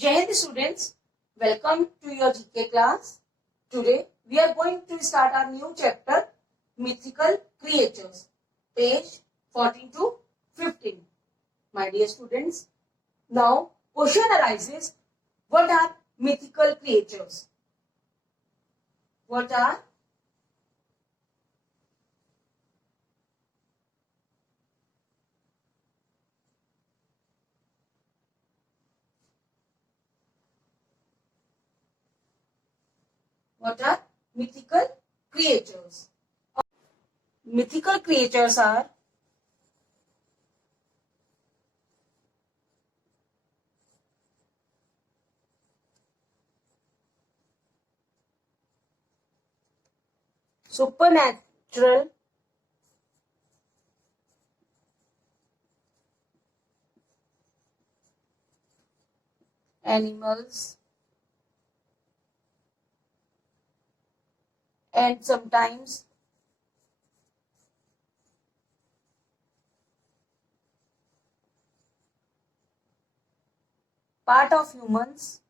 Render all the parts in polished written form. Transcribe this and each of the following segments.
Jai Hind students, welcome to your GK class. Today we are going to start our new chapter, Mythical Creatures, page 14 to 15. My dear students, now question arises, what are mythical creatures? What are mythical creatures? Mythical creatures are supernatural animals and sometimes part of humans.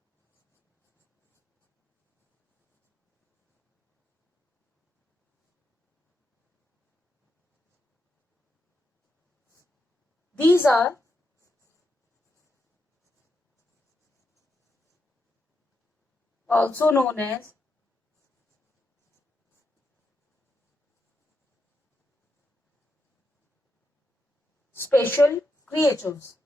These are also known as special creatures.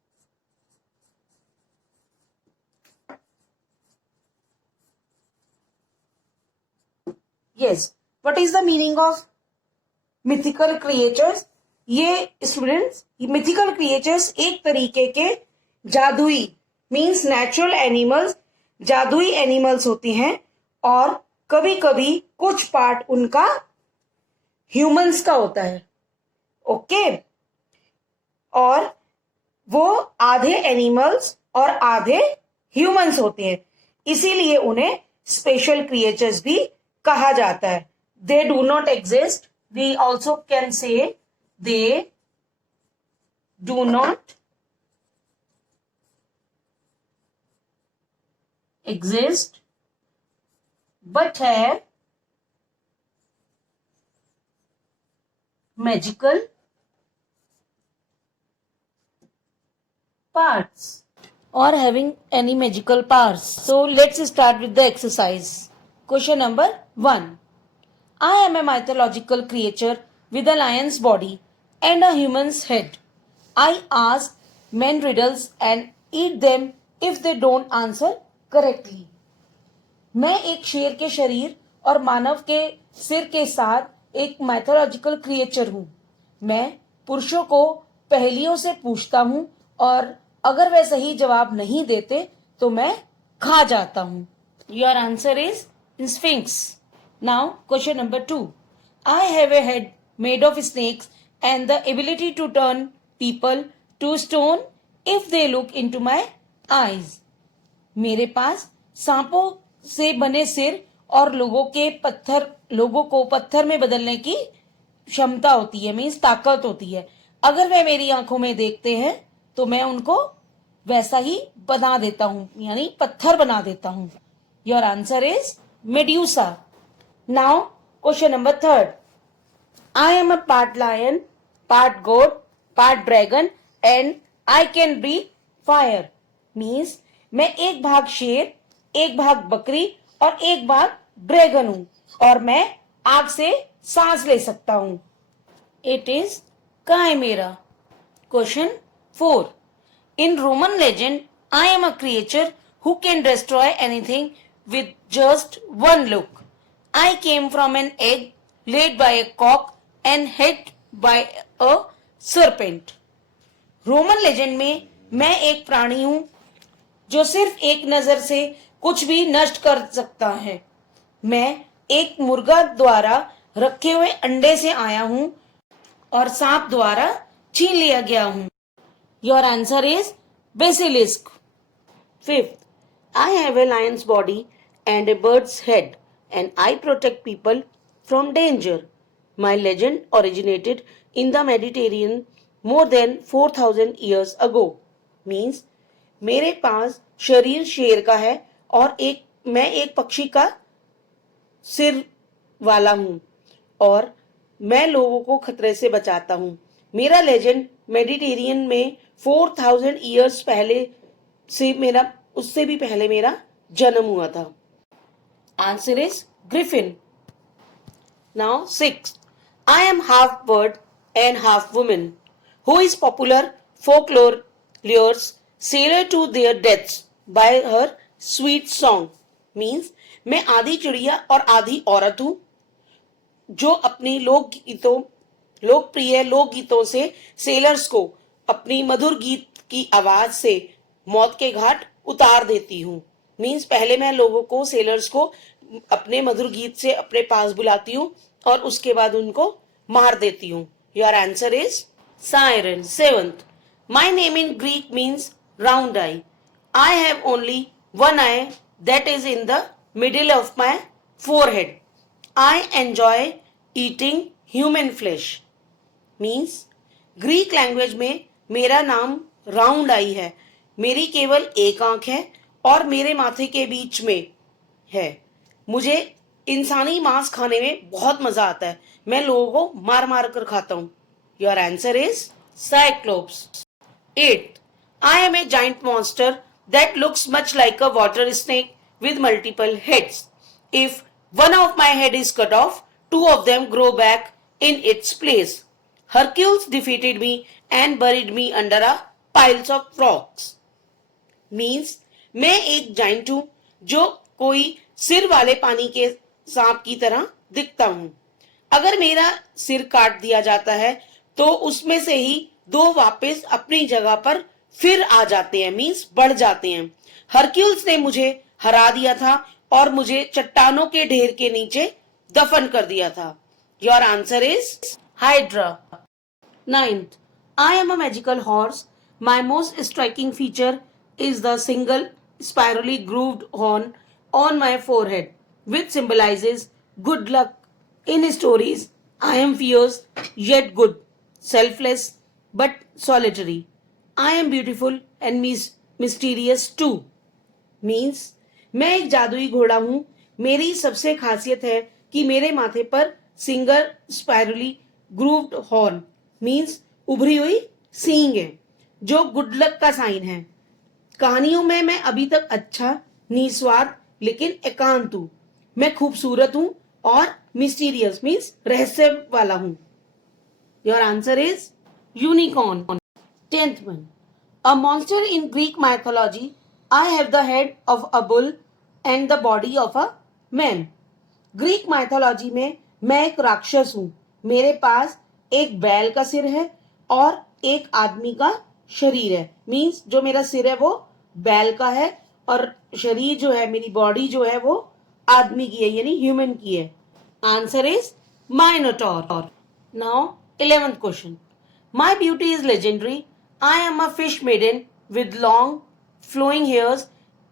Yes, what is the meaning of mythical creatures? ये students mythical creatures एक तरीके के जादुई means natural animals, जादुई animals होती हैं और कभी कभी कुछ पार्ट उनका ह्यूमंस का होता है. ओके, और वो आधे एनिमल्स और आधे ह्यूमंस होते हैं, इसीलिए उन्हें स्पेशल क्रिएचर्स भी कहा जाता है. They do not exist, we also can say they do not exist but have magical parts or having any magical powers. So let's start with the exercise. Question number 1. I am a mythological creature with a lion's body and a human's head. I ask men riddles and eat them if they don't answer correctly. मैं एक शेर के शरीर और मानव के सिर के साथ एक मैथोलॉजिकल क्रिएचर हूं. मैं पुरुषों को पहेलियों से पूछता हूं और अगर वे सही जवाब नहीं देते तो मैं खा जाता हूं. Your answer is sphinx. Now question number 2. I have a head made of snakes and the ability to turn people to stone if they look into my eyes. मेरे पास सांपों से बने सिर और लोगों को पत्थर में बदलने की क्षमता होती है, मीन्स ताकत होती है. अगर वे मेरी आंखों में देखते हैं तो मैं उनको वैसा ही बना देता हूं, यानी पत्थर बना देता हूं. Your answer is Medusa. Now question number 3. I am a part lion, part goat, part dragon and I can breathe fire. Means मैं एक भाग शेर, एक भाग बकरी और एक भाग ड्रैगन हूं और मैं आग से सांस ले सकता हूं. It is chimera. Question 4. In Roman legend I am a creature who can destroy anything with just one look. I came from an egg laid by a cock and head by a serpent. Roman legend में मैं एक प्राणी हूं जो सिर्फ एक नजर से कुछ भी नष्ट कर सकता है. मैं एक मुर्गा द्वारा रखे हुए अंडे से आया हूं और सांप द्वारा छीन लिया गया हूं. Your answer is basilisk. 5th. I have a lion's body and a bird's head and I protect people from danger. My legend originated in the Mediterranean more than 4,000 years ago. Means मेरे पास शरीर शेर का है और मैं एक पक्षी का सिर वाला हूं और मैं लोगों को खतरे से बचाता हूं। मेरा लेजेंड मेडिटेरियन में 4000 ईयर्स पहले से मेरा उससे भी पहले मेरा जन्म हुआ था। Answer is Griffin. Now 6. I am half bird and half woman, who is popular folklore lures sailor to their deaths by her sweet song. Means मैं आधी चिड़िया और आधी औरत हूं जो अपनी लोकप्रिय लोकगीतों से सेलर्स को अपनी मधुर गीत की आवाज से मौत के घाट उतार देती हूँ। मीन्स पहले मैं लोगों को सेलर्स को अपने मधुर गीत से अपने पास बुलाती हूँ और उसके बाद उनको मार देती हूँ। Your answer is siren. 7th. My name in Greek means round eye. I have only one eye that is in the middle of my forehead. I enjoy eating human flesh. Means Greek language में मेरा नाम round I है। मेरी केवल एक आंख है और मेरे माथे के बीच में है। मुझे इंसानी मांस खाने में बहुत मजा आता है। मैं लोगों को मार मार कर खाता हूँ। Your answer is cyclops. 8th. I am a giant monster that looks much like a water snake with multiple heads. If one of my head is cut off, two of them grow back in its place. Hercules defeated me and buried me under a piles of rocks. Means मैं एक giant हूं जो कोई सिर वाले पानी के सांप की तरह दिखता हूं। अगर मेरा सिर काट दिया जाता है तो उसमें से ही दो वापस अपनी जगह पर फिर आ जाते हैं। मीन्स बढ़ जाते हैं। हरक्यूल्स ने मुझे हरा दिया था और मुझे चट्टानों के ढेर के नीचे दफन कर दिया था। Your answer is hydra. 9th. I am a magical horse. My most striking feature is the single spirally grooved horn on my forehead, which symbolizes good luck. In stories, I am fierce yet good, selfless but solitary. I am beautiful and mysterious too. Means मैं एक जादुई घोड़ा हूं। मेरी सबसे खासियत है कि मेरे माथे पर single spirally grooved horn means उभरी हुई सींग है जो गुड लक का साइन है। कहानियों में मैं अभी तक अच्छा, निस्वार्थ लेकिन एकांत हूं। मैं खूबसूरत हूं और मिस्टीरियस मीन्स रहस्य वाला हूं। Your answer is unicorn. 10th one. A monster in Greek mythology. I have the head of a bull and the body of a man. Greek mythology में मैं एक राक्षस हूं। मेरे पास एक बैल का सिर है और एक आदमी का शरीर है। मीन्स जो मेरा सिर है वो बैल का है और शरीर जो है, मेरी बॉडी जो है वो आदमी की है यानी ह्यूमन की है। Answer is minotaur. Now 11th question. My beauty is legendary. I am a fish maiden with long flowing hairs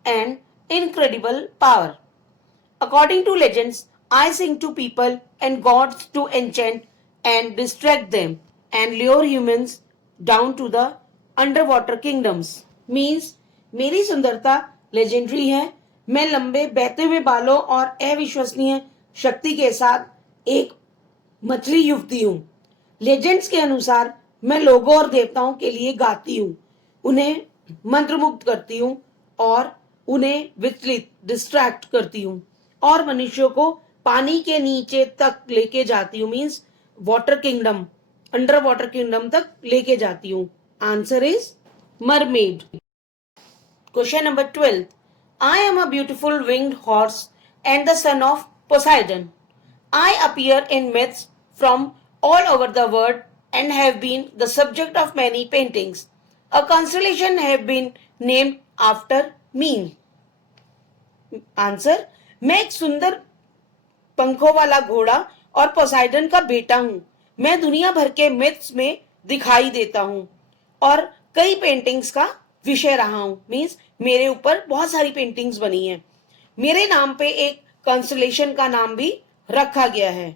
and incredible power. According to legends, I sing to people and gods to enchant and distract them and lure humans down to the underwater kingdoms. Means मेरी सुंदरता legendary है। मैं लंबे बहते हुए बालों और अविश्वसनीय शक्ति के साथ एक मछली युवती हूँ। लेजेंड्स के अनुसार मैं लोगों और देवताओं के लिए गाती हूँ, उन्हें मंत्रमुग्ध करती हूँ और उन्हें विचलित डिस्ट्रैक्ट करती हूँ और मनुष्यों को पानी के नीचे तक लेके जाती हूँ। Means water kingdom, under water kingdom तक लेके जाती हूँ। Answer is mermaid. Question number 12. I am a beautiful winged horse and the son of Poseidon. I appear in myths from all over the world and have been the subject of many paintings. A constellation have been named after me. Answer, मैं एक सुंदर पंखों वाला घोड़ा और Poseidon का बेटा हूं। मैं दुनिया भर के मिथ्स में दिखाई देता हूं और कई पेंटिंग्स का विषय रहा हूं। मीन्स मेरे ऊपर बहुत सारी पेंटिंग्स बनी हैं। मेरे नाम पे एक कॉन्स्टलेशन का नाम भी रखा गया है।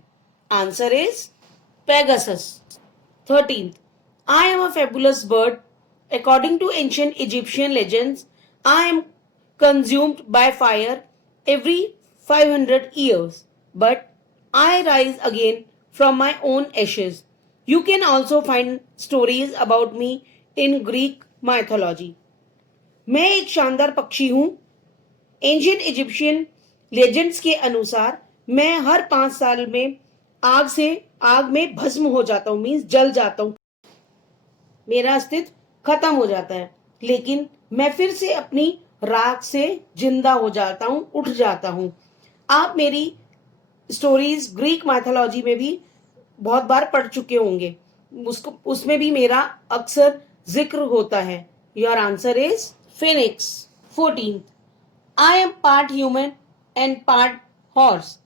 Answer is Pegasus. 13th. I am a fabulous bird. According to ancient Egyptian legends, I am consumed by fire every 500 years, but I rise again from my own ashes. You can also find stories about me in Greek mythology. मैं एक शानदार पक्षी हूं. Ancient Egyptian legends के अनुसार मैं हर 5 साल में आग में भस्म हो जाता हूं, मीन्स जल जाता हूं. मेरा अस्तित्व खत्म हो जाता है, लेकिन मैं फिर से अपनी राख से जिंदा हो जाता हूं, उठ जाता हूं. आप मेरी स्टोरीज ग्रीक माइथोलॉजी में भी बहुत बार पढ़ चुके होंगे. उसमें भी मेरा अक्सर जिक्र होता है. Your answer is Phoenix. 14th. I am part human and part horse.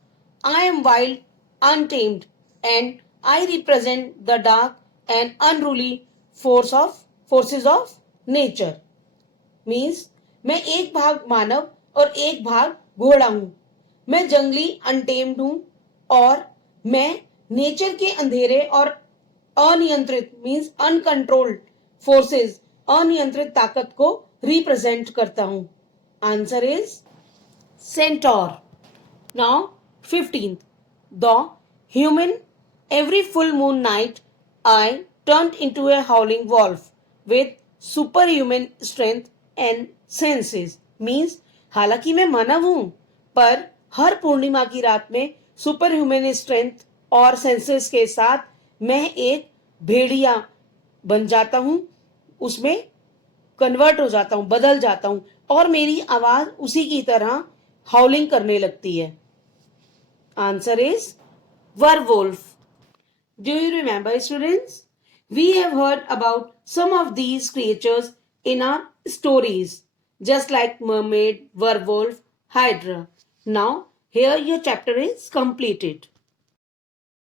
I am wild, untamed, and I represent the dark and unruly forces of nature. Means मैं एक भाग मानव और एक भाग घोड़ा हूं. मैं जंगली अनटेम्ड हूं और मैं नेचर के अंधेरे और अनियंत्रित मीन्स अनकंट्रोल्ड फोर्सेस, अनियंत्रित ताकत को रिप्रेजेंट करता हूं. Answer is centaur. Now 15th. The human. Every full moon night I turned into a howling wolf with superhuman strength and senses. Means हालांकि मैं मानव हूं, पर हर पूर्णिमा की रात में सुपर ह्यूमन स्ट्रेंथ और सेंसेस के साथ मैं एक भेड़िया बन जाता हूं, उसमें कन्वर्ट हो जाता हूं, बदल जाता हूं और मेरी आवाज उसी की तरह हाउलिंग करने लगती है. Answer is werewolf. Do you remember, students? We have heard about some of these creatures in our stories, just like mermaid, werewolf, hydra. Now, here your chapter is completed.